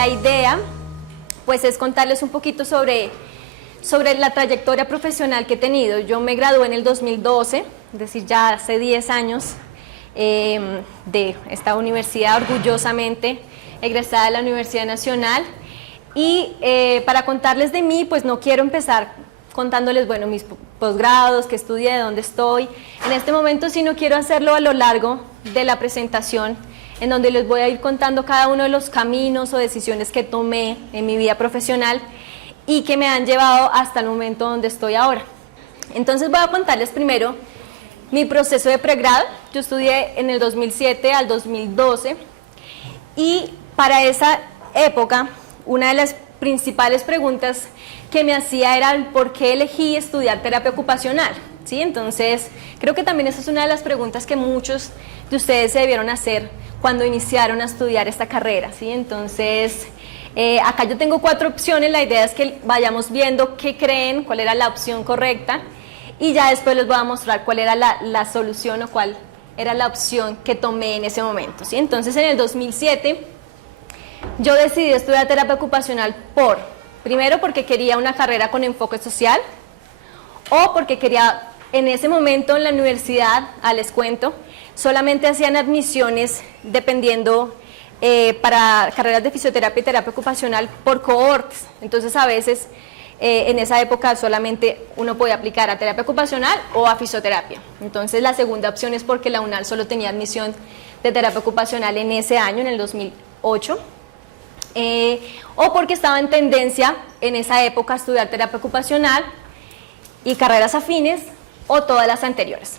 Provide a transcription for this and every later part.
la idea pues es contarles un poquito sobre la trayectoria profesional que he tenido. Yo me gradué en el 2012, es decir, ya hace 10 años de esta universidad, orgullosamente egresada de la Universidad Nacional. Y para contarles de mí, pues no quiero empezar contándoles, bueno, mis posgrados, qué estudié, de dónde estoy en este momento, sino quiero hacerlo a lo largo de la presentación, en donde les voy a ir contando cada uno de los caminos o decisiones que tomé en mi vida profesional y que me han llevado hasta el momento donde estoy ahora. Entonces voy a contarles primero mi proceso de pregrado. Yo estudié en el 2007 al 2012 y para esa época una de las principales preguntas que me hacía era el por qué elegí estudiar terapia ocupacional, ¿sí? Entonces creo que también esa es una de las preguntas que muchos de ustedes se debieron hacer cuando iniciaron a estudiar esta carrera, ¿sí? Entonces acá yo tengo 4 opciones. La idea es que vayamos viendo qué creen, cuál era la opción correcta, y ya después les voy a mostrar cuál era la solución o cuál era la opción que tomé en ese momento, ¿sí? Entonces en el 2007 yo decidí estudiar terapia ocupacional primero porque quería una carrera con enfoque social, o porque quería, en ese momento en la universidad, les cuento, solamente hacían admisiones dependiendo para carreras de fisioterapia y terapia ocupacional por cohortes. Entonces a veces en esa época solamente uno podía aplicar a terapia ocupacional o a fisioterapia. Entonces la segunda opción es porque la UNAL solo tenía admisión de terapia ocupacional en ese año, en el 2008. O porque estaba en tendencia en esa época a estudiar terapia ocupacional y carreras afines, o todas las anteriores.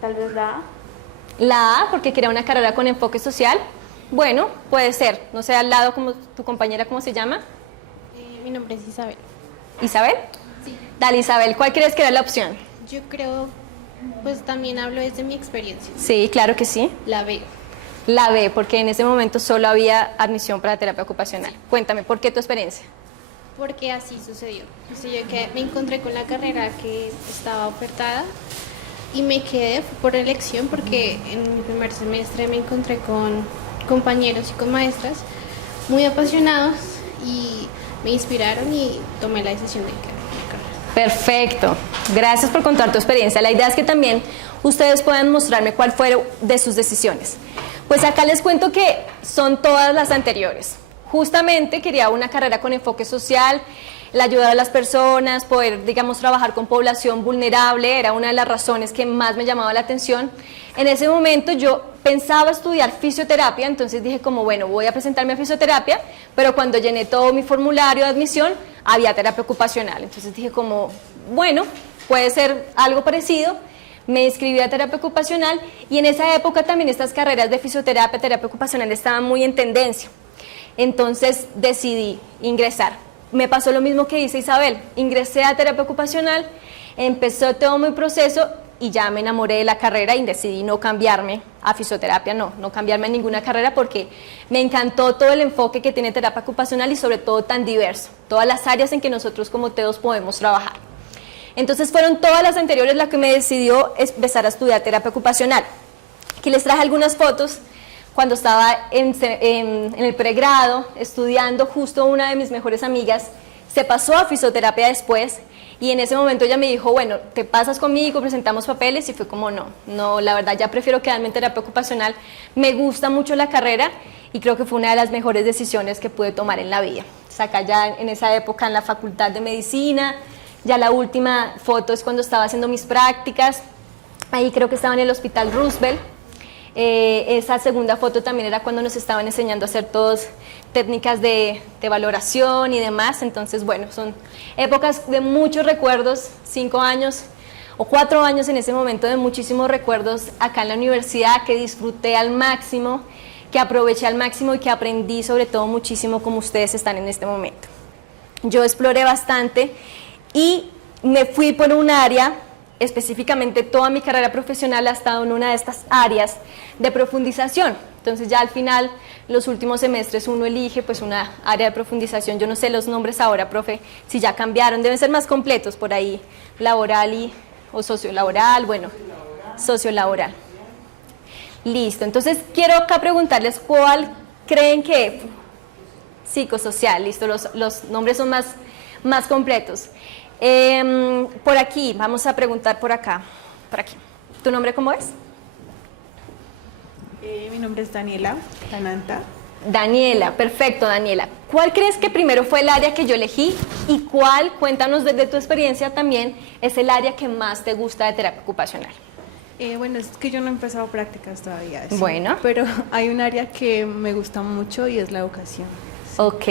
Tal vez la A. La A, porque quería una carrera con enfoque social. Bueno, puede ser, no sé, al lado, como tu compañera, ¿cómo se llama? Mi nombre es Isabel. ¿Isabel? Sí. Dale, Isabel, ¿cuál crees que era la opción? Yo creo, pues también hablo desde mi experiencia. Sí, claro que sí. La B. La B, porque en ese momento solo había admisión para terapia ocupacional. Cuéntame, ¿por qué tu experiencia? Porque así sucedió. Sucedió que me encontré con la carrera que estaba ofertada y me quedé por elección, porque en mi primer semestre me encontré con compañeros y con maestras muy apasionados y me inspiraron y tomé la decisión de quedarme en la carrera. Perfecto, gracias por contar tu experiencia. La idea es que también ustedes puedan mostrarme cuál fue de sus decisiones. Pues acá les cuento que son todas las anteriores. Justamente quería una carrera con enfoque social, la ayuda a las personas, poder, digamos, trabajar con población vulnerable, era una de las razones que más me llamaba la atención. En ese momento yo pensaba estudiar fisioterapia, entonces dije como, bueno, voy a presentarme a fisioterapia, pero cuando llené todo mi formulario de admisión, había terapia ocupacional. Entonces dije como, bueno, puede ser algo parecido. Me inscribí a terapia ocupacional y en esa época también estas carreras de fisioterapia, terapia ocupacional estaban muy en tendencia. Entonces decidí ingresar. Me pasó lo mismo que dice Isabel, ingresé a terapia ocupacional, empezó todo mi proceso y ya me enamoré de la carrera y decidí no cambiarme a fisioterapia, no cambiarme a ninguna carrera, porque me encantó todo el enfoque que tiene terapia ocupacional y sobre todo tan diverso, todas las áreas en que nosotros como TEOs podemos trabajar. Entonces fueron todas las anteriores las que me decidió empezar a estudiar terapia ocupacional. Aquí les traje algunas fotos cuando estaba en el pregrado estudiando. Justo una de mis mejores amigas se pasó a fisioterapia después y en ese momento ella me dijo, bueno, te pasas conmigo, presentamos papeles, y fue como no, la verdad ya prefiero quedarme en terapia ocupacional, me gusta mucho la carrera y creo que fue una de las mejores decisiones que pude tomar en la vida. Acá ya en esa época en la Facultad de Medicina. Ya la última foto es cuando estaba haciendo mis prácticas, ahí creo que estaba en el Hospital Roosevelt. Esa segunda foto también era cuando nos estaban enseñando a hacer todas técnicas de valoración y demás. Entonces, bueno, son épocas de muchos recuerdos, 5 años o 4 años en ese momento de muchísimos recuerdos acá en la universidad, que disfruté al máximo, que aproveché al máximo y que aprendí sobre todo muchísimo, como ustedes están en este momento. Yo exploré bastante y me fui por un área, específicamente toda mi carrera profesional ha estado en una de estas áreas de profundización. Entonces ya al final, los últimos semestres uno elige pues una área de profundización. Yo no sé los nombres ahora, profe, si ya cambiaron, deben ser más completos por ahí, laboral o sociolaboral, bueno, sociolaboral. Listo, entonces quiero acá preguntarles cuál creen que? Psicosocial, listo, los nombres son más completos. Por aquí, vamos a preguntar por acá, por aquí. ¿Tu nombre cómo es? Mi nombre es Daniela Tananta. Daniela, perfecto, Daniela. ¿Cuál crees que primero fue el área que yo elegí y cuál, cuéntanos desde tu experiencia también, es el área que más te gusta de terapia ocupacional? Bueno, es que yo no he empezado prácticas todavía. ¿Sí? Bueno. Pero hay un área que me gusta mucho y es la educación. Ok.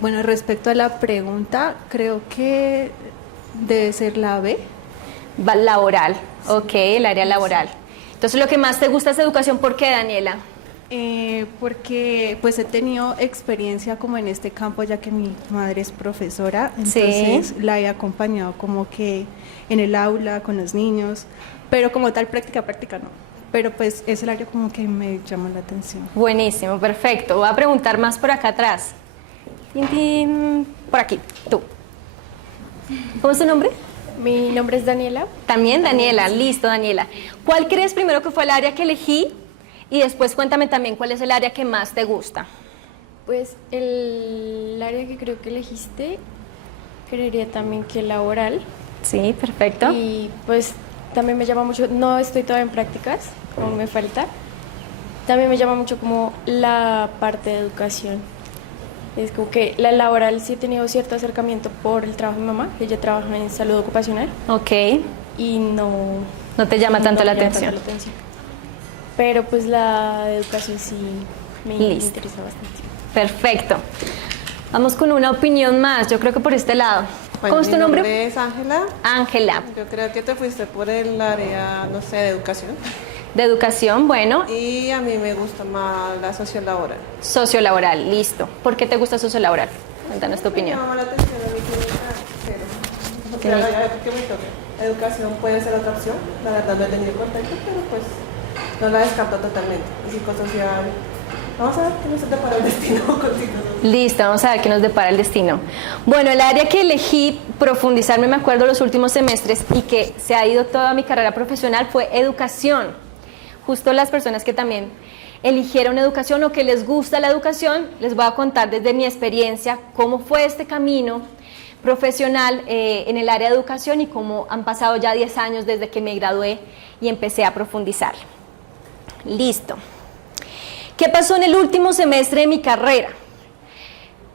Bueno, respecto a la pregunta, creo que debe ser la B. Laboral, ok, el área laboral. Entonces, lo que más te gusta es educación, ¿por qué, Daniela? Porque pues he tenido experiencia como en este campo, ya que mi madre es profesora, entonces Sí. la he acompañado como que en el aula con los niños, pero como tal práctica no. Pero pues es el área como que me llama la atención. Buenísimo, perfecto. Voy a preguntar más por acá atrás. Tin, tin. Por aquí, tú. ¿Cómo es tu nombre? Mi nombre es Daniela. También Daniela, listo Daniela. ¿Cuál crees primero que fue el área que elegí? Y después cuéntame también cuál es el área que más te gusta. Pues el área que creo que elegiste, creería también que laboral. Sí, perfecto. Y pues también me llama mucho, no estoy todavía en prácticas, aún me falta. También me llama mucho como la parte de educación. Es como que la laboral sí he tenido cierto acercamiento por el trabajo de mi mamá, ella trabaja en salud ocupacional Ok, y no te llama tanto no la me llama atención. tanto la atención. Pero pues la de educación sí me Listo. interesa bastante. Perfecto. Vamos con una opinión más, yo creo que por este lado. Bueno, ¿Cómo es tu mi nombre? es Ángela. Ángela, Yo creo que te fuiste por el área, no sé, de educación. de educación, bueno, Y a mí me gusta más la sociolaboral. sociolaboral, listo. ¿Por qué te gusta sociolaboral? Cuéntanos tu Me opinión. llama la atención a mí cero. O sea, que me toque. Educación puede ser otra opción. La verdad no he tenido contacto, pero pues no la descarto totalmente. Y psicosocial. Vamos a ver qué nos depara el destino contigo. Listo, vamos a ver qué nos depara el destino. Bueno, el área que elegí profundizarme, me acuerdo, los últimos semestres y que se ha ido toda mi carrera profesional fue educación. Justo las personas que también eligieron educación o que les gusta la educación, les voy a contar desde mi experiencia cómo fue este camino profesional en el área de educación y cómo han pasado ya 10 años desde que me gradué y empecé a profundizar. Listo. ¿Qué pasó en el último semestre de mi carrera?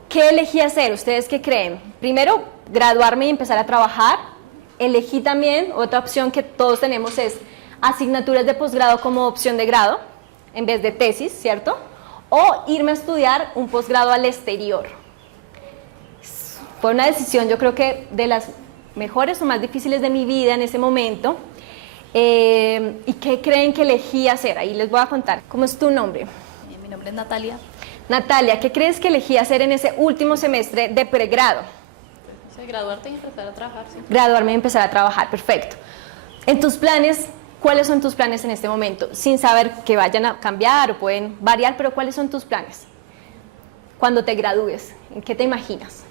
¿Qué elegí hacer? ¿Ustedes qué creen? Primero, graduarme y empezar a trabajar. Elegí también, otra opción que todos tenemos es asignaturas de posgrado como opción de grado, en vez de tesis, ¿cierto? O irme a estudiar un posgrado al exterior. Fue una decisión, yo creo que de las mejores o más difíciles de mi vida en ese momento. ¿Y qué creen que elegí hacer? Ahí les voy a contar. ¿Cómo es tu nombre? Mi nombre es Natalia. Natalia, ¿qué crees que elegí hacer en ese último semestre de pregrado? Soy graduarte y empezar a trabajar, sí. Graduarme y empezar a trabajar, perfecto. En tus planes, ¿cuáles son tus planes en este momento? Sin saber que vayan a cambiar o pueden variar, pero ¿cuáles son tus planes? Cuando te gradúes, ¿en qué te imaginas?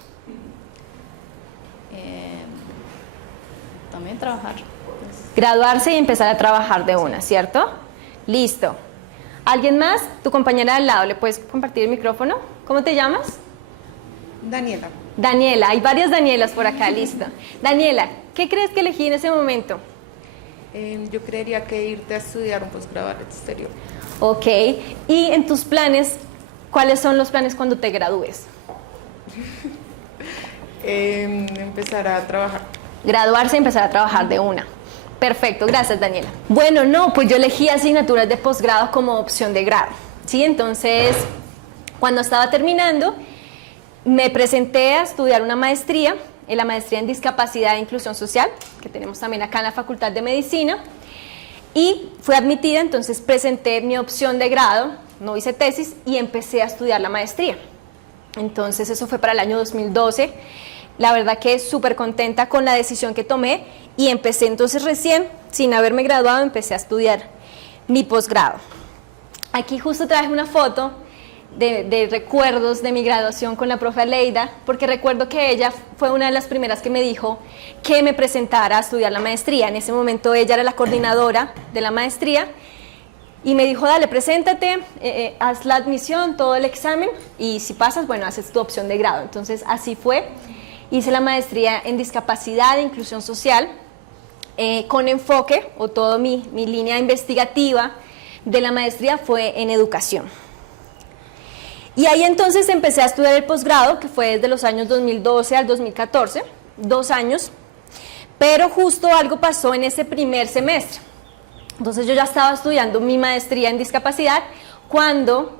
También trabajar. Graduarse y empezar a trabajar de una, ¿cierto? Listo. ¿Alguien más? Tu compañera al lado, ¿le puedes compartir el micrófono? ¿Cómo te llamas? Daniela. Daniela, hay varias Danielas por acá, listo. Daniela, ¿qué crees que elegí en ese momento? Yo creería que irte a estudiar un posgrado al exterior. Ok, y en tus planes, ¿cuáles son los planes cuando te gradúes? Empezar a trabajar. Graduarse y empezar a trabajar de una. Perfecto, gracias Daniela. Bueno, no, pues yo elegí asignaturas de posgrado como opción de grado, ¿sí? Entonces, cuando estaba terminando, me presenté a estudiar una maestría, en la maestría en discapacidad e inclusión social, que tenemos también acá en la Facultad de Medicina, y fui admitida, entonces presenté mi opción de grado, no hice tesis, y empecé a estudiar la maestría. Entonces, eso fue para el año 2012. La verdad que súper contenta con la decisión que tomé y empecé entonces recién, sin haberme graduado, empecé a estudiar mi posgrado. Aquí justo traje una foto de recuerdos de mi graduación con la profe Aleida, porque recuerdo que ella fue una de las primeras que me dijo que me presentara a estudiar la maestría. En ese momento ella era la coordinadora de la maestría y me dijo, dale, preséntate, haz la admisión, todo el examen, y si pasas, bueno, haces tu opción de grado. Entonces, así fue. Hice la maestría en discapacidad e inclusión social, con enfoque, o toda mi línea investigativa de la maestría fue en educación. Y ahí entonces empecé a estudiar el posgrado, que fue desde los años 2012 al 2014, 2 años, pero justo algo pasó en ese primer semestre. Entonces yo ya estaba estudiando mi maestría en discapacidad cuando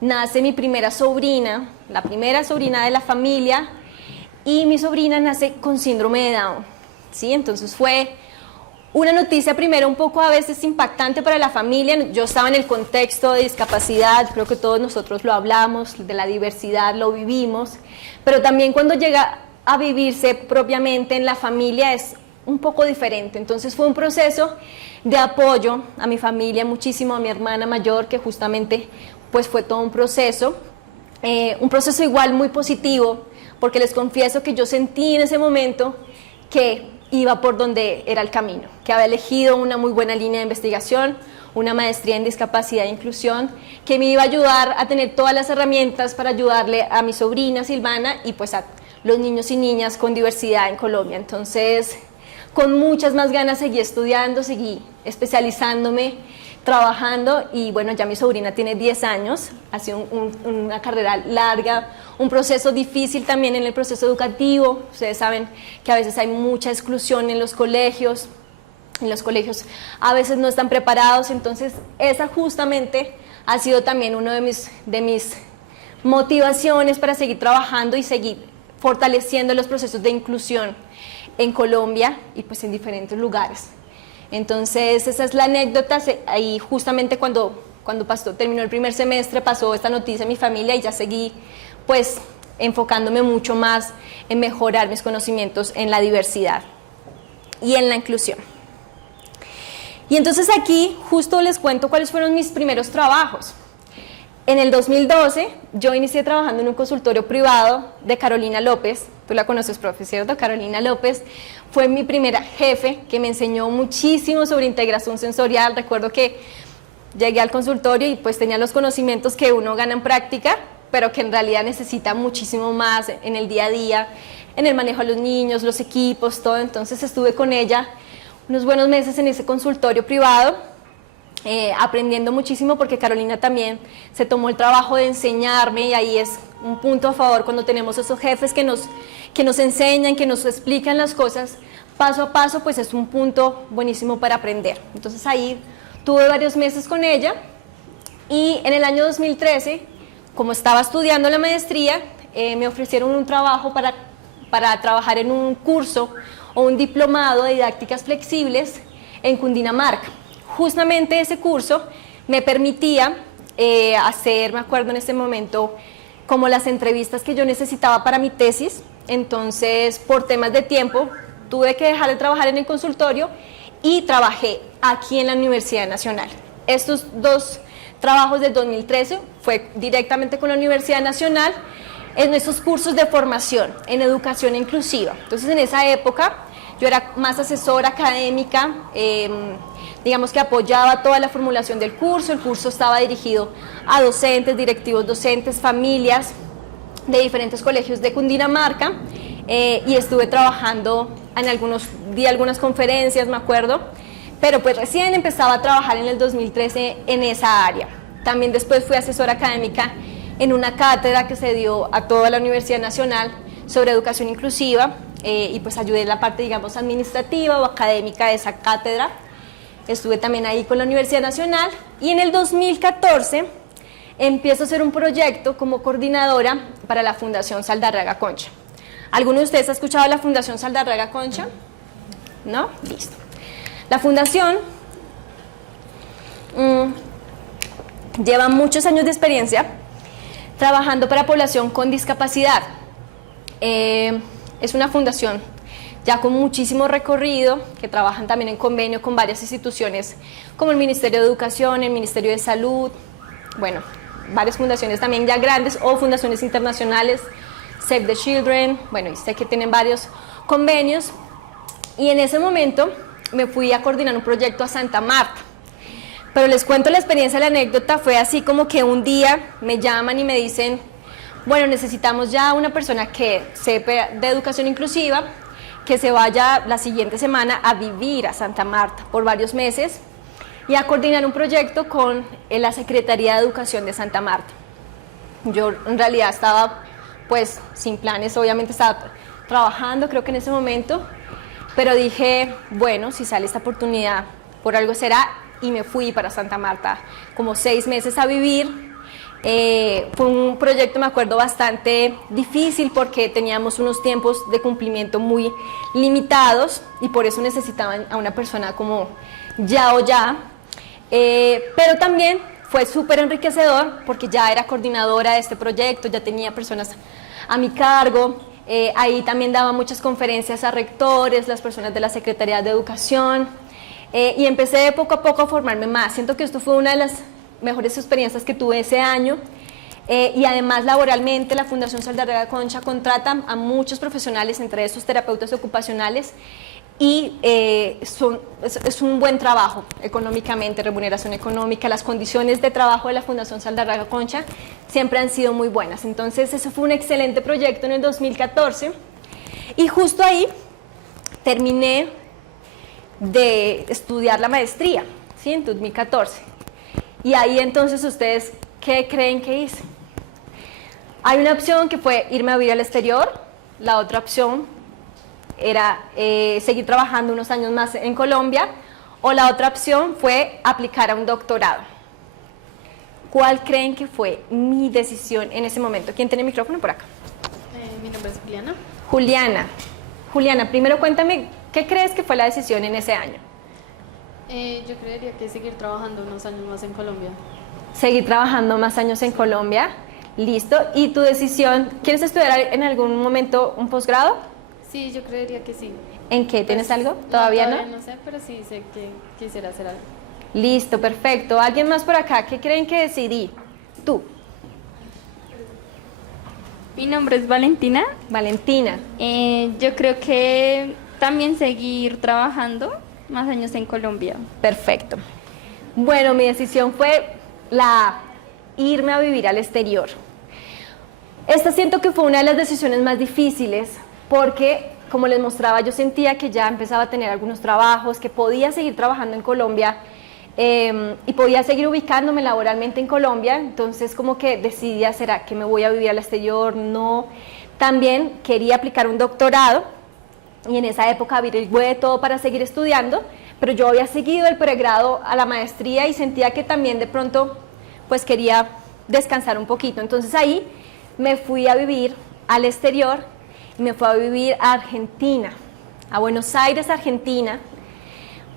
nace mi primera sobrina, la primera sobrina de la familia, y mi sobrina nace con síndrome de Down, ¿sí? Entonces fue una noticia primero un poco a veces impactante para la familia. Yo estaba en el contexto de discapacidad, creo que todos nosotros lo hablamos, de la diversidad, lo vivimos, pero también cuando llega a vivirse propiamente en la familia es un poco diferente. Entonces fue un proceso de apoyo a mi familia, muchísimo a mi hermana mayor, que justamente pues fue todo un proceso igual muy positivo, porque les confieso que yo sentí en ese momento que iba por donde era el camino, que había elegido una muy buena línea de investigación, una maestría en discapacidad e inclusión, que me iba a ayudar a tener todas las herramientas para ayudarle a mi sobrina Silvana y pues a los niños y niñas con diversidad en Colombia. Entonces, con muchas más ganas seguí estudiando, seguí especializándome, trabajando, y bueno, ya mi sobrina tiene 10 años, ha sido una carrera larga, un proceso difícil también en el proceso educativo. Ustedes saben que a veces hay mucha exclusión en los colegios a veces no están preparados, entonces esa justamente ha sido también uno de mis motivaciones para seguir trabajando y seguir fortaleciendo los procesos de inclusión en Colombia y pues en diferentes lugares. Entonces esa es la anécdota. Ahí justamente cuando terminó el primer semestre pasó esta noticia en mi familia y ya seguí pues enfocándome mucho más en mejorar mis conocimientos en la diversidad y en la inclusión. Y entonces aquí justo les cuento cuáles fueron mis primeros trabajos. En el 2012 yo inicié trabajando en un consultorio privado de Carolina López. Tú la conoces, profe, ¿cierto? Carolina López fue mi primera jefe que me enseñó muchísimo sobre integración sensorial. Recuerdo que llegué al consultorio y pues tenía los conocimientos que uno gana en práctica, pero que en realidad necesita muchísimo más en el día a día, en el manejo de los niños, los equipos, todo. Entonces estuve con ella unos buenos meses en ese consultorio privado, aprendiendo muchísimo, porque Carolina también se tomó el trabajo de enseñarme, y ahí es un punto a favor cuando tenemos esos jefes que nos enseñan, que nos explican las cosas paso a paso, pues es un punto buenísimo para aprender. Entonces ahí tuve varios meses con ella, y en el año 2013, como estaba estudiando la maestría, me ofrecieron un trabajo para trabajar en un curso o un diplomado de didácticas flexibles en Cundinamarca. Justamente ese curso me permitía hacer, me acuerdo en ese momento, como las entrevistas que yo necesitaba para mi tesis. Entonces, por temas de tiempo, tuve que dejar de trabajar en el consultorio y trabajé aquí en la Universidad Nacional. Estos 2 trabajos del 2013 fue directamente con la Universidad Nacional en esos cursos de formación en educación inclusiva. Entonces, en esa época yo era más asesora académica, digamos que apoyaba toda la formulación del curso. El curso estaba dirigido a docentes, directivos docentes, familias de diferentes colegios de Cundinamarca, y estuve trabajando di algunas conferencias, me acuerdo, pero pues recién empezaba a trabajar en el 2013 en esa área. También después fui asesora académica en una cátedra que se dio a toda la Universidad Nacional sobre educación inclusiva, y pues ayudé en la parte, digamos, administrativa o académica de esa cátedra. Estuve también ahí con la Universidad Nacional, y en el 2014 empiezo a hacer un proyecto como coordinadora para la Fundación Saldarriaga Concha. ¿Alguno de ustedes ha escuchado de la Fundación Saldarriaga Concha? ¿No? Listo. La fundación lleva muchos años de experiencia trabajando para población con discapacidad. Es una fundación ya con muchísimo recorrido, que trabajan también en convenio con varias instituciones como el Ministerio de Educación, el Ministerio de Salud, bueno, varias fundaciones también ya grandes o fundaciones internacionales, Save the Children, bueno, y sé que tienen varios convenios. Y en ese momento me fui a coordinar un proyecto a Santa Marta. Pero les cuento la experiencia, la anécdota fue así como que un día me llaman y me dicen, bueno, necesitamos ya una persona que sepa de educación inclusiva, que se vaya la siguiente semana a vivir a Santa Marta por varios meses y a coordinar un proyecto con la Secretaría de Educación de Santa Marta. Yo en realidad estaba pues sin planes, obviamente estaba trabajando creo que en ese momento, pero dije, bueno, si sale esta oportunidad por algo será, y me fui para Santa Marta como 6 meses a vivir. Fue un proyecto, me acuerdo, bastante difícil porque teníamos unos tiempos de cumplimiento muy limitados y por eso necesitaban a una persona como ya o ya, pero también fue súper enriquecedor porque ya era coordinadora de este proyecto, ya tenía personas a mi cargo, ahí también daba muchas conferencias a rectores, las personas de la Secretaría de Educación, y empecé poco a poco a formarme más. Siento que esto fue una de las mejores experiencias que tuve ese año, y además laboralmente la Fundación Saldarriaga Concha contrata a muchos profesionales, entre esos terapeutas ocupacionales, y es un buen trabajo económicamente, remuneración económica, las condiciones de trabajo de la Fundación Saldarriaga Concha siempre han sido muy buenas. Entonces eso fue un excelente proyecto en el 2014 y justo ahí terminé de estudiar la maestría, ¿sí? En 2014. Y ahí entonces ustedes, ¿qué creen que hice? Hay una opción que fue irme a vivir al exterior, la otra opción era seguir trabajando unos años más en Colombia, o la otra opción fue aplicar a un doctorado. ¿Cuál creen que fue mi decisión en ese momento? ¿Quién tiene el micrófono por acá? Mi nombre es Juliana. Juliana, primero cuéntame, ¿qué crees que fue la decisión en ese año? Yo creería que seguir trabajando unos años más en Colombia. Seguir trabajando más años en Colombia, listo. ¿Y tu decisión, quieres estudiar en algún momento un posgrado? Sí, yo creería que sí. ¿En qué? ¿Tienes Pues, algo? ¿Todavía no? No sé, pero sí sé que quisiera hacer algo. Listo, perfecto. ¿Alguien más por acá? ¿Qué creen que decidí? Tú. Mi nombre es Valentina. Valentina. Yo creo que también seguir trabajando más años en Colombia. Perfecto. Bueno, mi decisión fue irme a vivir al exterior. Esta siento que fue una de las decisiones más difíciles porque, como les mostraba, yo sentía que ya empezaba a tener algunos trabajos, que podía seguir trabajando en Colombia y podía seguir ubicándome laboralmente en Colombia. Entonces como que decidí, ¿será que me voy a vivir al exterior? No. También quería aplicar un doctorado y en esa época averigüé todo para seguir estudiando, pero yo había seguido el pregrado a la maestría y sentía que también de pronto pues quería descansar un poquito. Entonces ahí me fui a vivir al exterior y me fui a vivir a Argentina, a Buenos Aires, Argentina.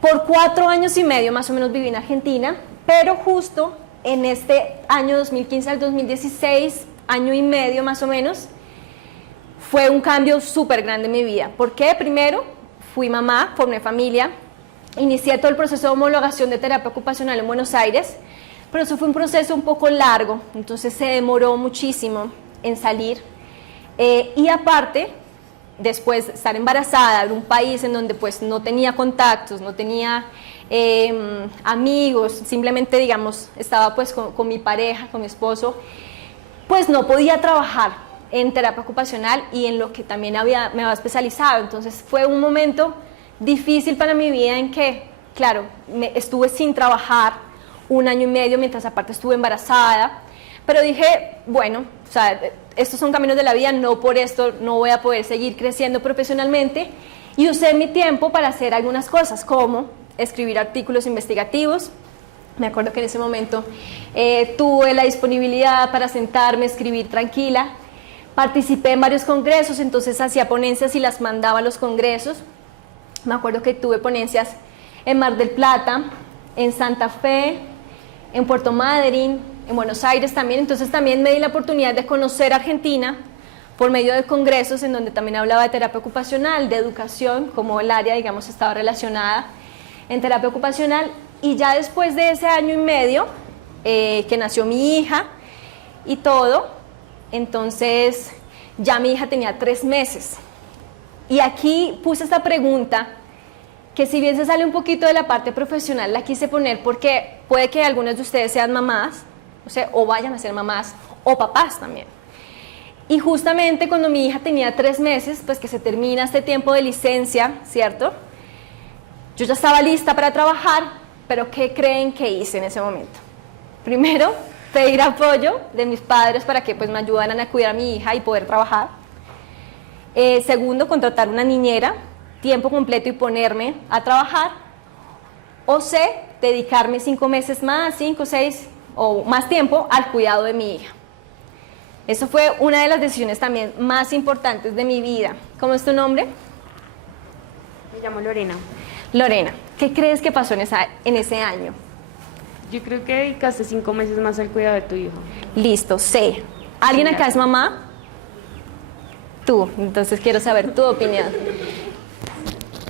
Por 4 años y medio más o menos viví en Argentina, pero justo en este año 2015 al 2016, año y medio más o menos, fue un cambio súper grande en mi vida. ¿Por qué? Primero, fui mamá, formé familia, inicié todo el proceso de homologación de terapia ocupacional en Buenos Aires, pero eso fue un proceso un poco largo, entonces se demoró muchísimo en salir. Y aparte, después de estar embarazada en un país en donde pues no tenía contactos, no tenía amigos, simplemente digamos estaba pues con mi pareja, con mi esposo, pues no podía trabajar en terapia ocupacional y en lo que también me había especializado. Entonces fue un momento difícil para mi vida en que, claro, estuve sin trabajar 1 año y medio mientras aparte estuve embarazada, pero dije, bueno, o sea, estos son caminos de la vida, no por esto no voy a poder seguir creciendo profesionalmente, y usé mi tiempo para hacer algunas cosas, como escribir artículos investigativos. Me acuerdo que en ese momento tuve la disponibilidad para sentarme, escribir tranquila. Participé en varios congresos, entonces hacía ponencias y las mandaba a los congresos. Me acuerdo que tuve ponencias en Mar del Plata, en Santa Fe, en Puerto Madryn, en Buenos Aires también. Entonces también me di la oportunidad de conocer Argentina por medio de congresos en donde también hablaba de terapia ocupacional, de educación, como el área, digamos, estaba relacionada en terapia ocupacional. Y ya después de ese año y medio que nació mi hija y todo, entonces ya mi hija tenía 3 meses. Y aquí puse esta pregunta que si bien se sale un poquito de la parte profesional, la quise poner porque puede que algunos de ustedes sean mamás, o vayan a ser mamás o papás también. Y justamente cuando mi hija tenía 3 meses, pues que se termina este tiempo de licencia, ¿cierto? Yo ya estaba lista para trabajar, pero ¿qué creen que hice en ese momento? Primero, pedir apoyo de mis padres para que pues me ayudaran a cuidar a mi hija y poder trabajar. Segundo, contratar una niñera, tiempo completo y ponerme a trabajar. O dedicarme 5 meses más, 5, 6 o más tiempo al cuidado de mi hija. Eso fue una de las decisiones también más importantes de mi vida. ¿Cómo es tu nombre? Me llamo Lorena. Lorena, ¿qué crees que pasó en ese año? Yo creo que dedicaste 5 meses más al cuidado de tu hijo. Listo, sé. ¿Alguien acá es mamá? Tú, entonces quiero saber tu opinión.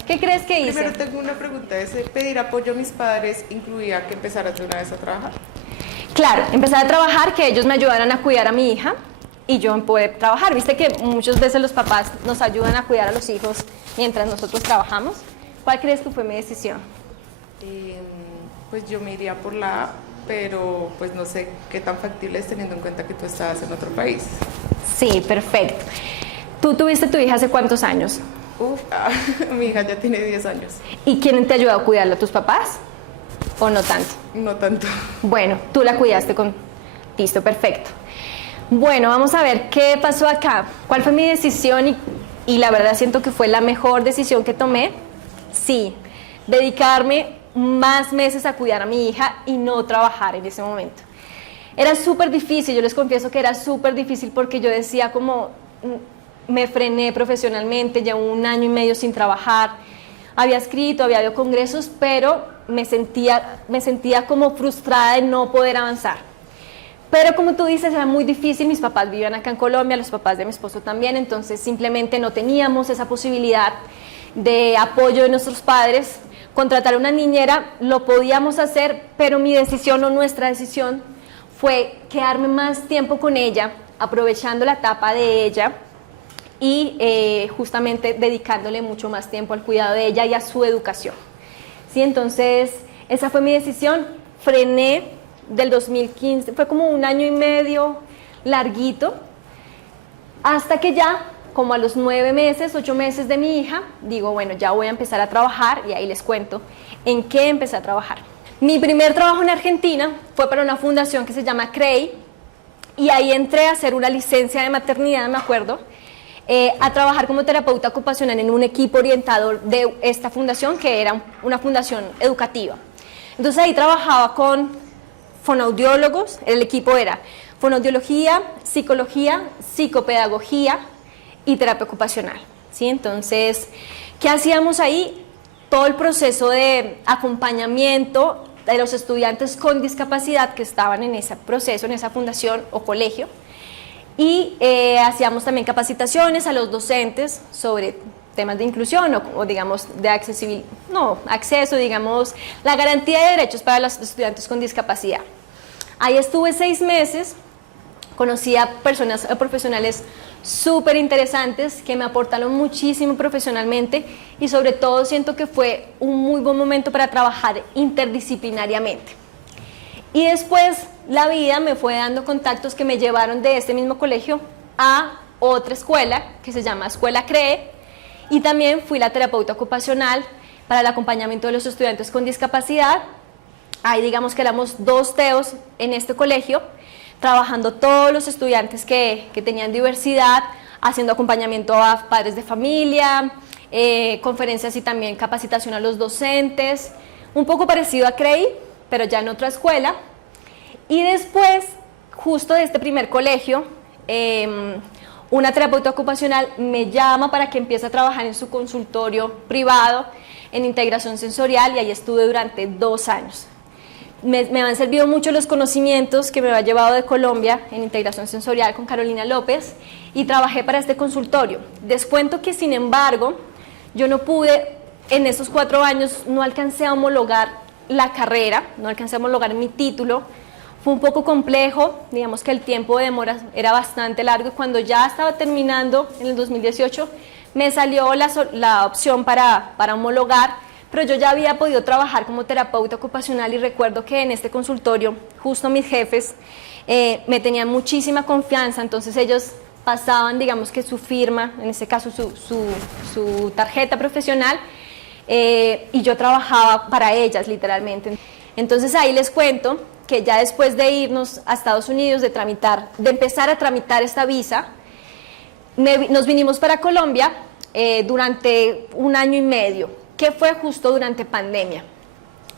¿Qué crees que hice? Primero tengo una pregunta. ¿Ese pedir apoyo a mis padres incluía que empezaras de una vez a trabajar? Claro, empezar a trabajar, que ellos me ayudaran a cuidar a mi hija y yo poder trabajar. Viste que muchas veces los papás nos ayudan a cuidar a los hijos mientras nosotros trabajamos. ¿Cuál crees que fue mi decisión? Pues yo me iría por la A, pero pues no sé qué tan factible es teniendo en cuenta que tú estabas en otro país. Sí, perfecto. ¿Tú tuviste tu hija hace cuántos años? Mi hija ya tiene 10 años. ¿Y quién te ayudó a cuidarla? ¿Tus papás? ¿O no tanto? No tanto. Bueno, tú la cuidaste con... Listo, perfecto. Bueno, vamos a ver qué pasó acá. ¿Cuál fue mi decisión? Y la verdad siento que fue la mejor decisión que tomé. Sí, dedicarme más meses a cuidar a mi hija y no trabajar en ese momento. Era súper difícil, yo les confieso que era súper difícil porque yo decía como... Me frené profesionalmente, llevo 1 año y medio sin trabajar. Había escrito, había dado congresos, pero me sentía como frustrada de no poder avanzar. Pero como tú dices, era muy difícil, mis papás vivían acá en Colombia, los papás de mi esposo también, entonces simplemente no teníamos esa posibilidad de apoyo de nuestros padres. Contratar una niñera lo podíamos hacer, pero mi decisión o nuestra decisión fue quedarme más tiempo con ella, aprovechando la etapa de ella y justamente dedicándole mucho más tiempo al cuidado de ella y a su educación. ¿Sí? Entonces, esa fue mi decisión. Frené del 2015, fue como 1 año y medio larguito, hasta que ya, como a los 9 meses, 8 meses de mi hija, digo, bueno, ya voy a empezar a trabajar y ahí les cuento en qué empecé a trabajar. Mi primer trabajo en Argentina fue para una fundación que se llama CREI y ahí entré a hacer una licencia de maternidad, me acuerdo, a trabajar como terapeuta ocupacional en un equipo orientador de esta fundación, que era una fundación educativa. Entonces ahí trabajaba con fonoaudiólogos, el equipo era fonoaudiología, psicología, psicopedagogía y terapia ocupacional. ¿Sí? Entonces, ¿qué hacíamos ahí? Todo el proceso de acompañamiento de los estudiantes con discapacidad que estaban en ese proceso, en esa fundación o colegio. Y hacíamos también capacitaciones a los docentes sobre temas de inclusión o digamos de acceso, digamos, la garantía de derechos para los estudiantes con discapacidad. Ahí estuve 6 meses, conocí a personas, a profesionales súper interesantes que me aportaron muchísimo profesionalmente y sobre todo siento que fue un muy buen momento para trabajar interdisciplinariamente. Y después la vida me fue dando contactos que me llevaron de este mismo colegio a otra escuela que se llama Escuela CREE y también fui la terapeuta ocupacional para el acompañamiento de los estudiantes con discapacidad. Ahí digamos que éramos 2 TEOs en este colegio, trabajando todos los estudiantes que tenían diversidad, haciendo acompañamiento a padres de familia, conferencias y también capacitación a los docentes, un poco parecido a CREI, pero ya en otra escuela. Y después, justo de este primer colegio, una terapeuta ocupacional me llama para que empiece a trabajar en su consultorio privado en integración sensorial y ahí estuve durante 2 años. Me han servido mucho los conocimientos que me había llevado de Colombia en integración sensorial con Carolina López y trabajé para este consultorio. Les cuento que, sin embargo, yo no pude, en esos 4 años, no alcancé a homologar la carrera, no alcancé a homologar mi título. Fue un poco complejo, digamos que el tiempo de demora era bastante largo y cuando ya estaba terminando en el 2018 me salió la opción para homologar, pero yo ya había podido trabajar como terapeuta ocupacional y recuerdo que en este consultorio justo mis jefes me tenían muchísima confianza, entonces ellos pasaban, digamos que su firma, en este caso su tarjeta profesional, y yo trabajaba para ellas literalmente. Entonces ahí les cuento que ya después de irnos a Estados Unidos, de empezar a tramitar esta visa, nos vinimos para Colombia durante 1 año y medio, que fue justo durante pandemia.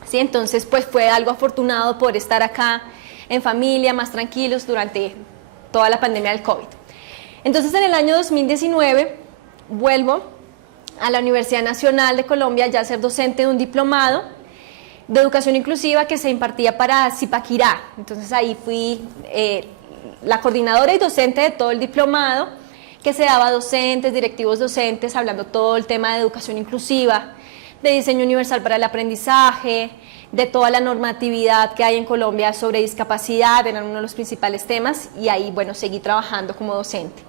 ¿Sí? Entonces pues fue algo afortunado por estar acá en familia, más tranquilos durante toda la pandemia del COVID. Entonces en el año 2019 vuelvo a la Universidad Nacional de Colombia ya a ser docente de un diplomado de educación inclusiva que se impartía para Zipaquirá. Entonces ahí fui la coordinadora y docente de todo el diplomado, que se daba a docentes, directivos docentes, hablando todo el tema de educación inclusiva, de diseño universal para el aprendizaje, de toda la normatividad que hay en Colombia sobre discapacidad, eran uno de los principales temas, y ahí, bueno, seguí trabajando como docente.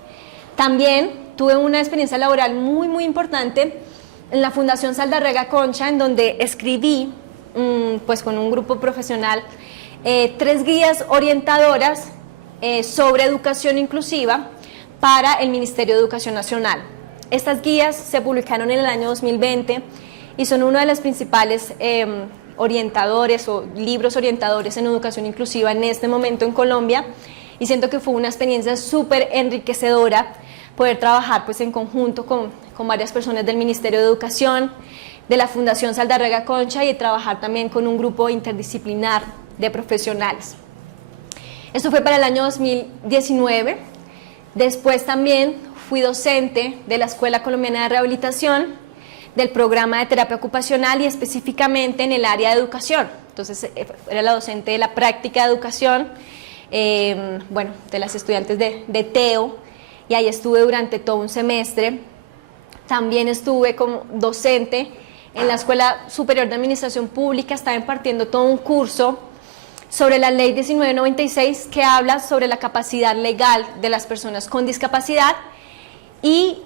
También tuve una experiencia laboral muy, muy importante en la Fundación Saldarriaga Concha, en donde escribí, pues con un grupo profesional, 3 guías orientadoras sobre educación inclusiva para el Ministerio de Educación Nacional. Estas guías se publicaron en el año 2020 y son uno de los principales orientadores o libros orientadores en educación inclusiva en este momento en Colombia, y siento que fue una experiencia súper enriquecedora poder trabajar pues en conjunto con varias personas del Ministerio de Educación, de la Fundación Saldarriaga Concha, y trabajar también con un grupo interdisciplinar de profesionales. Esto fue para el año 2019. Después también fui docente de la Escuela Colombiana de Rehabilitación, del programa de terapia ocupacional y específicamente en el área de educación. Entonces era la docente de la práctica de educación, bueno, de las estudiantes de TEO, y ahí estuve durante todo un semestre. También estuve como docente en la Escuela Superior de Administración Pública, estaba impartiendo todo un curso sobre la Ley 1996 que habla sobre la capacidad legal de las personas con discapacidad, y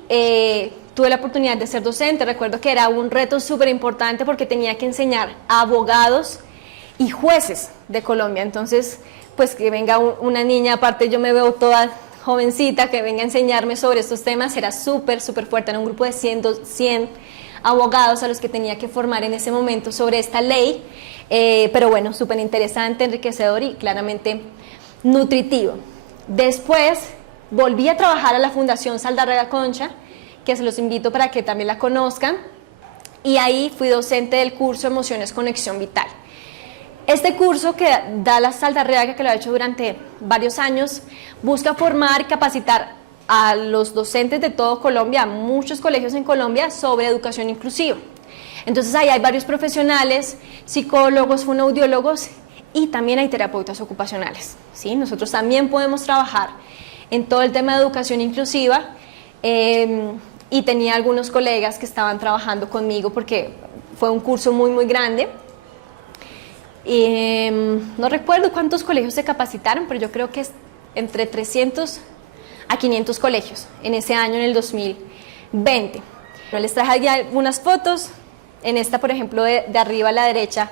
tuve la oportunidad de ser docente. Recuerdo que era un reto súper importante porque tenía que enseñar a abogados y jueces de Colombia. Entonces, pues que venga una niña, aparte yo me veo toda jovencita, que venga a enseñarme sobre estos temas, era súper, súper fuerte. Era un grupo de 100 abogados a los que tenía que formar en ese momento sobre esta ley, pero bueno, súper interesante, enriquecedor y claramente nutritivo. Después volví a trabajar a la Fundación Saldarriaga Concha, que se los invito para que también la conozcan, y ahí fui docente del curso Emociones Conexión Vital. Este curso que da la Saldarriaga, que lo ha hecho durante varios años, busca formar y capacitar a los docentes de todo Colombia, a muchos colegios en Colombia, sobre educación inclusiva. Entonces ahí hay varios profesionales, psicólogos, fonoaudiólogos, y también hay terapeutas ocupacionales, ¿sí? Nosotros también podemos trabajar en todo el tema de educación inclusiva, y tenía algunos colegas que estaban trabajando conmigo porque fue un curso muy, muy grande. No recuerdo cuántos colegios se capacitaron, pero yo creo que es entre 300 a 500 colegios en ese año, en el 2020. Les traje aquí algunas fotos. En esta, por ejemplo, de arriba a la derecha,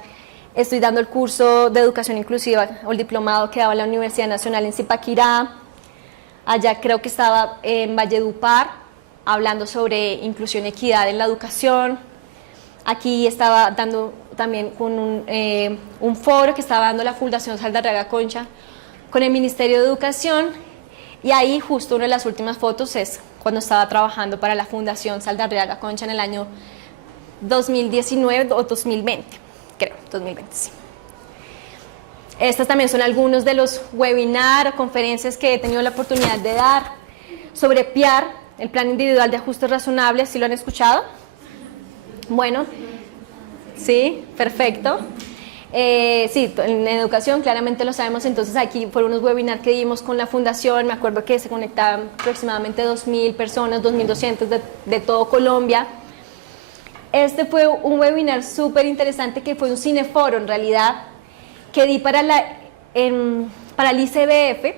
estoy dando el curso de educación inclusiva o el diplomado que daba la Universidad Nacional en Zipaquirá. Allá creo que estaba en Valledupar, hablando sobre inclusión y equidad en la educación. Aquí estaba dando también con un foro que estaba dando la Fundación Saldarriaga Concha con el Ministerio de Educación, y ahí justo una de las últimas fotos es cuando estaba trabajando para la Fundación Saldarriaga Concha en el año 2019 o 2020, creo, 2020, sí. Estas también son algunos de los webinars o conferencias que he tenido la oportunidad de dar sobre PIAR, el Plan Individual de Ajustes Razonables. ¿Sí lo han escuchado? Bueno, sí, perfecto. Sí, en educación claramente lo sabemos. Entonces aquí fueron unos webinars que dimos con la fundación. Me acuerdo que se conectaban aproximadamente 2.000 personas, 2.200 de todo Colombia. Este fue un webinar súper interesante que fue un cineforo en realidad, que di para el ICBF,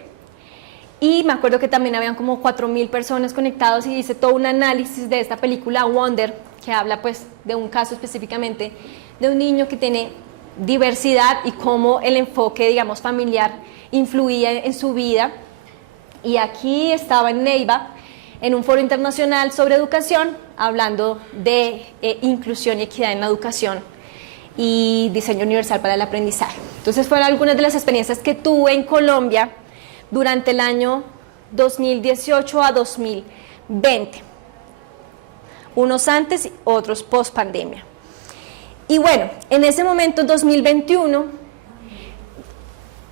Y me acuerdo que también habían como 4.000 personas conectados y hice todo un análisis de esta película Wonder, que habla pues de un caso específicamente de un niño que tiene diversidad y cómo el enfoque, digamos, familiar influía en su vida. Y aquí estaba en Neiva, en un foro internacional sobre educación, hablando de inclusión y equidad en la educación y diseño universal para el aprendizaje. Entonces fueron algunas de las experiencias que tuve en Colombia durante el año 2018 a 2020. Unos antes y otros post pandemia. Y bueno, en ese momento, en 2021,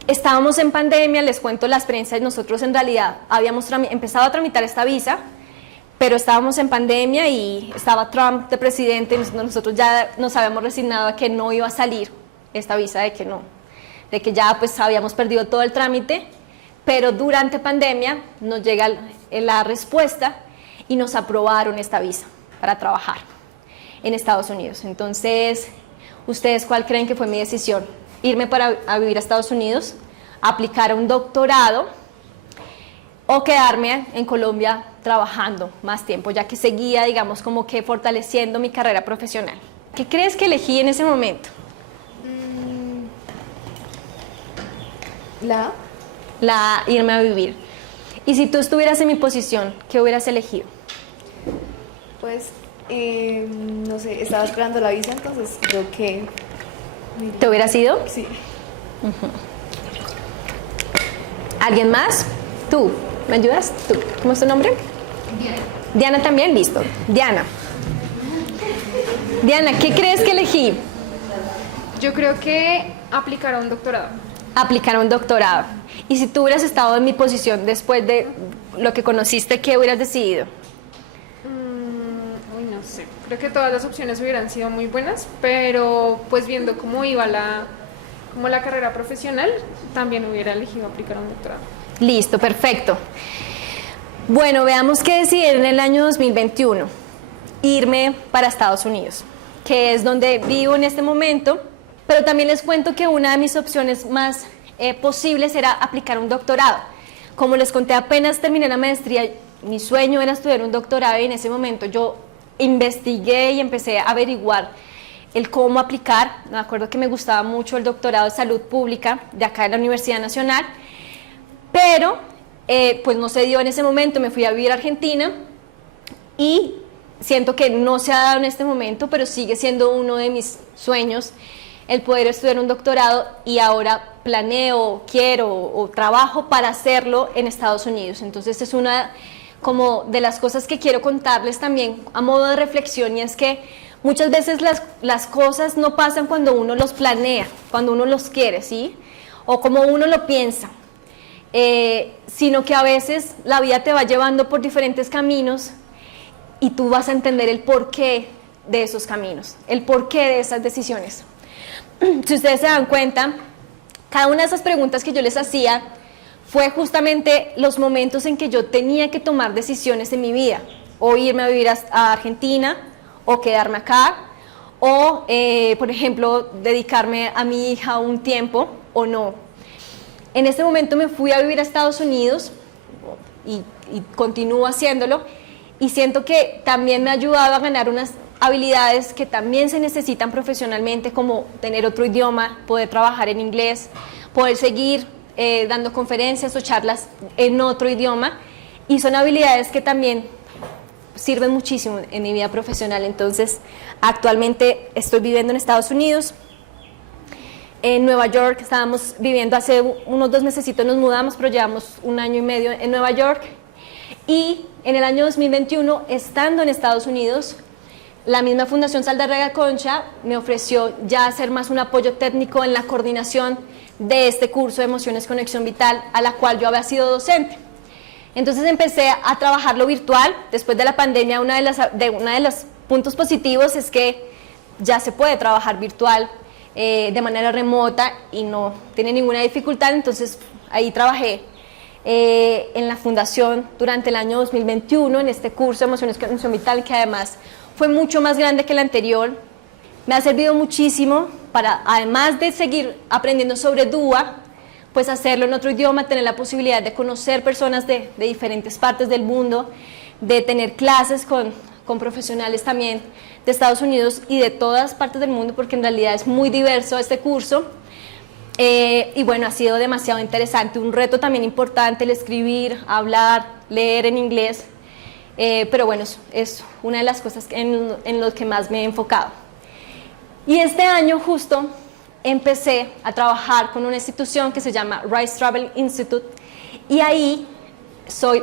estábamos en pandemia, les cuento la experiencia, nosotros en realidad habíamos empezado a tramitar esta visa, pero estábamos en pandemia y estaba Trump de presidente, nosotros ya nos habíamos resignado a que no iba a salir esta visa, de que ya pues habíamos perdido todo el trámite, pero durante pandemia nos llega la respuesta y nos aprobaron esta visa para trabajar en Estados Unidos. Entonces, ¿ustedes cuál creen que fue mi decisión? Irme a vivir a Estados Unidos, aplicar a un doctorado o quedarme en Colombia trabajando más tiempo, ya que seguía, digamos, como que fortaleciendo mi carrera profesional. ¿Qué crees que elegí en ese momento? La irme a vivir. Y si tú estuvieras en mi posición, ¿qué hubieras elegido? Pues, no sé, estaba esperando la visa, entonces creo que... ¿Te hubieras ido? Sí. ¿Alguien más? ¿Tú? ¿Me ayudas? ¿Tú? ¿Cómo es tu nombre? Diana. Diana también, listo. Diana, ¿qué crees que elegí? Yo creo que aplicar a un doctorado. Aplicar a un doctorado. Y si tú hubieras estado en mi posición después de lo que conociste, ¿qué hubieras decidido? No sé. Creo que todas las opciones hubieran sido muy buenas, pero pues viendo cómo iba la carrera profesional, también hubiera elegido aplicar a un doctorado. Listo, perfecto. Bueno, veamos qué decidí en el año 2021. Irme para Estados Unidos, que es donde vivo en este momento, pero también les cuento que una de mis opciones más posibles era aplicar un doctorado. Como les conté, apenas terminé la maestría, mi sueño era estudiar un doctorado y en ese momento yo investigué y empecé a averiguar el cómo aplicar. Me acuerdo que me gustaba mucho el doctorado de salud pública de acá de la Universidad Nacional, pero pues no se dio en ese momento, me fui a vivir a Argentina y siento que no se ha dado en este momento, pero sigue siendo uno de mis sueños el poder estudiar un doctorado y ahora planeo, quiero o trabajo para hacerlo en Estados Unidos. Entonces es una como de las cosas que quiero contarles también a modo de reflexión, y es que muchas veces las cosas no pasan cuando uno los planea, cuando uno los quiere, ¿sí? O como uno lo piensa, sino que a veces la vida te va llevando por diferentes caminos y tú vas a entender el porqué de esos caminos, el porqué de esas decisiones. Si ustedes se dan cuenta, cada una de esas preguntas que yo les hacía fue justamente los momentos en que yo tenía que tomar decisiones en mi vida, o irme a vivir a Argentina, o quedarme acá, o, por ejemplo, dedicarme a mi hija un tiempo, o no. En este momento me fui a vivir a Estados Unidos, y continúo haciéndolo, y siento que también me ha ayudado a ganar unas habilidades que también se necesitan profesionalmente, como tener otro idioma, poder trabajar en inglés, poder seguir dando conferencias o charlas en otro idioma, y son habilidades que también sirven muchísimo en mi vida profesional. Entonces, actualmente estoy viviendo en Estados Unidos, en Nueva York. Estábamos viviendo hace unos 2 mesecitos, nos mudamos, pero llevamos 1 año y medio en Nueva York, y en el año 2021, estando en Estados Unidos, la misma Fundación Saldarriaga Concha me ofreció ya hacer más un apoyo técnico en la coordinación de este curso de Emociones Conexión Vital, a la cual yo había sido docente. Entonces empecé a trabajarlo virtual. Después de la pandemia, uno de los puntos positivos es que ya se puede trabajar virtual de manera remota y no tiene ninguna dificultad. Entonces ahí trabajé en la fundación durante el año 2021 en este curso de Emociones Conexión Vital, que además fue mucho más grande que el anterior. Me ha servido muchísimo para, además de seguir aprendiendo sobre DUA, pues hacerlo en otro idioma, tener la posibilidad de conocer personas de diferentes partes del mundo, de tener clases con profesionales también de Estados Unidos y de todas partes del mundo, porque en realidad es muy diverso este curso. Y bueno, ha sido demasiado interesante, un reto también importante el escribir, hablar, leer en inglés, pero bueno, es una de las cosas en lo que más me he enfocado. Y este año justo empecé a trabajar con una institución que se llama Rice Travel Institute, y ahí soy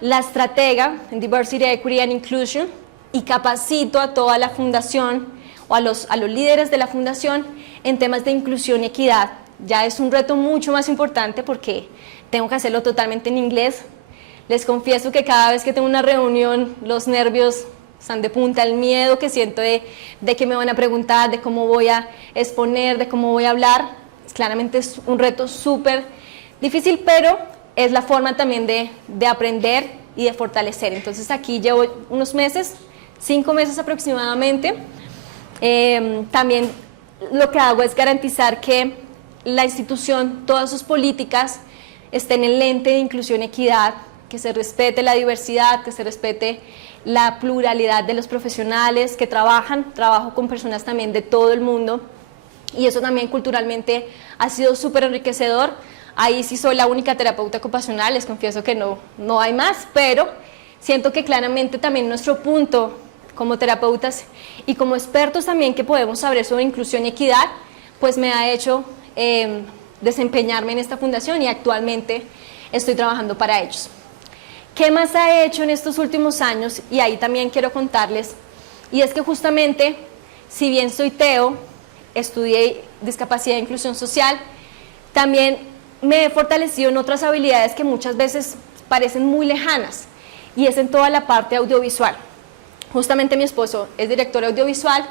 la estratega en Diversity, Equity and Inclusion, y capacito a toda la fundación o a los líderes de la fundación en temas de inclusión y equidad. Ya es un reto mucho más importante porque tengo que hacerlo totalmente en inglés. Les confieso que cada vez que tengo una reunión los nervios están de punta, el miedo que siento de que me van a preguntar, de cómo voy a exponer, de cómo voy a hablar. Claramente es un reto súper difícil, pero es la forma también de aprender y de fortalecer. Entonces aquí llevo unos meses, 5 meses aproximadamente. También lo que hago es garantizar que la institución, todas sus políticas estén en el lente de inclusión y equidad, que se respete la diversidad, que se respete la pluralidad de los profesionales que trabajo con personas también de todo el mundo, y eso también culturalmente ha sido súper enriquecedor. Ahí sí soy la única terapeuta ocupacional, les confieso que no hay más, pero siento que claramente también nuestro punto como terapeutas y como expertos también que podemos saber sobre inclusión y equidad, pues me ha hecho desempeñarme en esta fundación, y actualmente estoy trabajando para ellos. ¿Qué más ha hecho en estos últimos años? Y ahí también quiero contarles, y es que justamente, si bien soy TEO, estudié discapacidad e inclusión social, también me he fortalecido en otras habilidades que muchas veces parecen muy lejanas, y es en toda la parte audiovisual. Justamente mi esposo es director audiovisual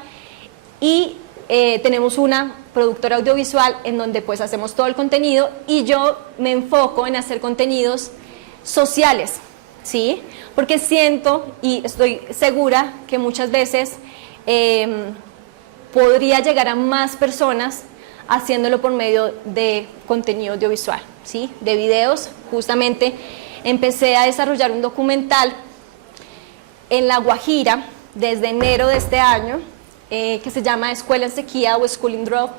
y tenemos una productora audiovisual en donde pues hacemos todo el contenido, y yo me enfoco en hacer contenidos sociales, ¿sí? Porque siento y estoy segura que muchas veces podría llegar a más personas haciéndolo por medio de contenido audiovisual, ¿sí? De videos. Justamente empecé a desarrollar un documental en La Guajira desde enero de este año, que se llama Escuela en Sequía o School in Drought,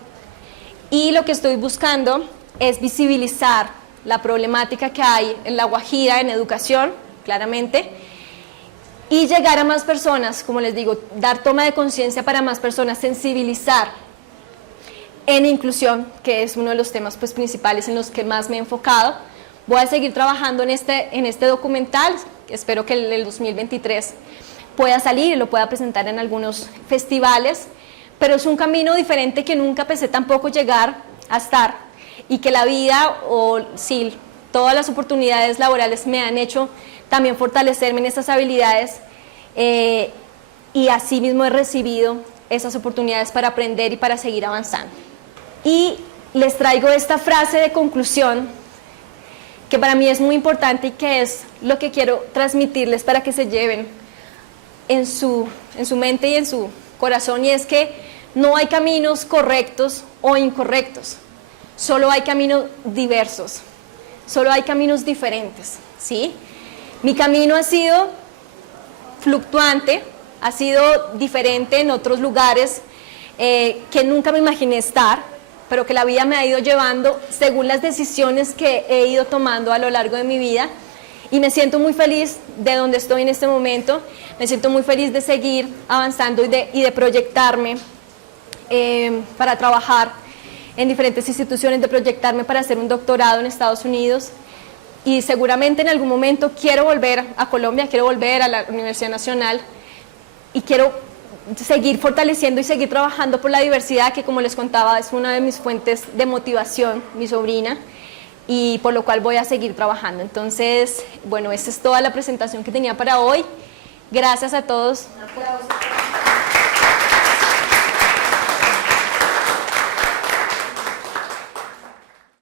y lo que estoy buscando es visibilizar la problemática que hay en La Guajira en educación, claramente, y llegar a más personas, como les digo, dar toma de conciencia para más personas, sensibilizar en inclusión, que es uno de los temas pues, principales en los que más me he enfocado. Voy a seguir trabajando en este documental, espero que el 2023 pueda salir y lo pueda presentar en algunos festivales, pero es un camino diferente que nunca pensé tampoco llegar a estar, y que la vida, o sí, todas las oportunidades laborales me han hecho también fortalecerme en estas habilidades, y así mismo he recibido esas oportunidades para aprender y para seguir avanzando. Y les traigo esta frase de conclusión que para mí es muy importante y que es lo que quiero transmitirles para que se lleven en su mente y en su corazón, y es que no hay caminos correctos o incorrectos, solo hay caminos diversos, solo hay caminos diferentes, ¿sí? Mi camino ha sido fluctuante, ha sido diferente en otros lugares que nunca me imaginé estar, pero que la vida me ha ido llevando según las decisiones que he ido tomando a lo largo de mi vida, y me siento muy feliz de donde estoy en este momento, me siento muy feliz de seguir avanzando y de proyectarme para trabajar en diferentes instituciones, de proyectarme para hacer un doctorado en Estados Unidos, y seguramente en algún momento quiero volver a Colombia, quiero volver a la Universidad Nacional, y quiero seguir fortaleciendo y seguir trabajando por la diversidad, que como les contaba es una de mis fuentes de motivación, mi sobrina, y por lo cual voy a seguir trabajando. Entonces, bueno, esta es toda la presentación que tenía para hoy. Gracias a todos. Un aplauso.